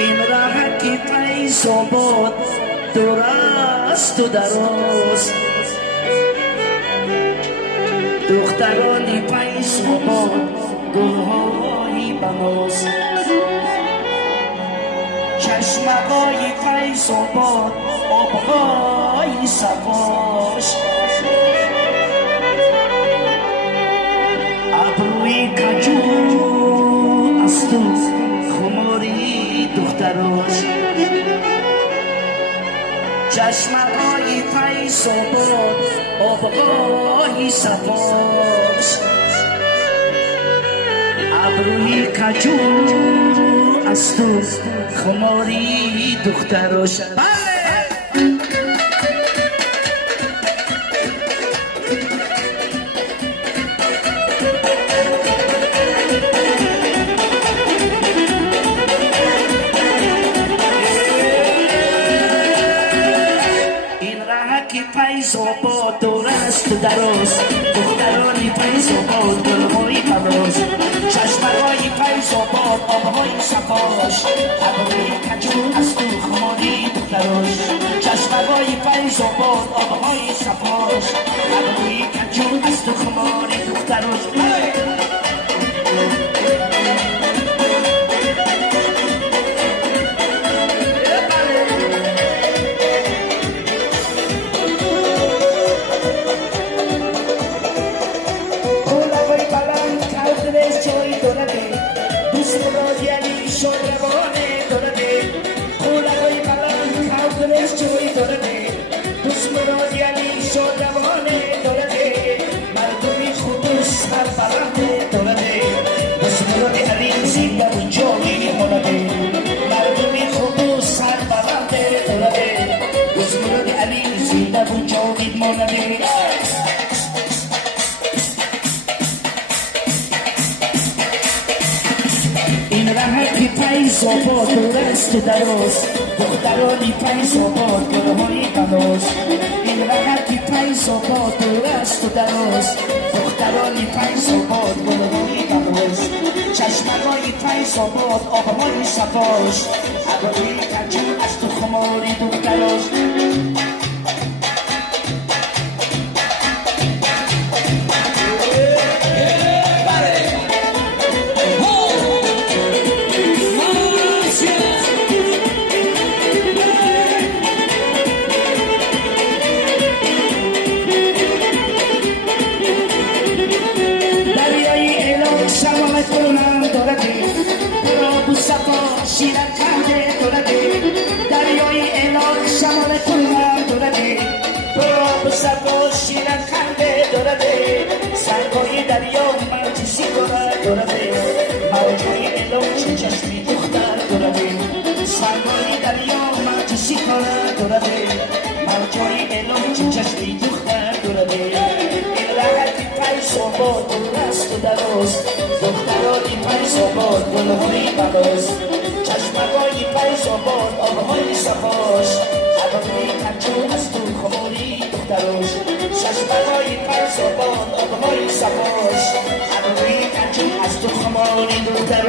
این راه که پیس و بود درست و دراز دخترانی پیس و بود گلهای بناز چشمگای پیس و بود آبهای صفاش ابروی کجور است و خماری دختراش چشمگای پیس و بود آبهای صفاش ابروی کجور است و خماری دختراش پیس و با درست و دراز دخترانی پیس و با گلهای بناز چشمگای پیس و با آبهای صفاش ابروی کجور است و خماری دختراش چشمگای پیس و با آبهای صفاش ابروی کجور است و خماری دختراش این راه پیس و با درست و دراز دخترانی پیس و با گلهای بناز این راه پیس و با درست و دراز دخترانی پیس و با گلهای بناز چشمگای پیس و با آبهای صفاش ابروی کجور است و خماری دختراش دریای الهی شمال کنم دورده برو سرگاه شیرن خنده دورده سرگاه دریا مرچ سیگاره دورده موجای الهی چه چشمی دختر دورده سرگاه دریا مرچ سیگاره دورده موجای الهی چه چشمی دختر دورده این رهتی پیس و با درست و دراز دخترانی پیس و با گلهای بناز چشمگای پیس و باد آبهای صفاش ابروی کجور است و خماری دختراش چشمگای پیس و باد آبهای صفاش ابروی کجور است و خماری دختراش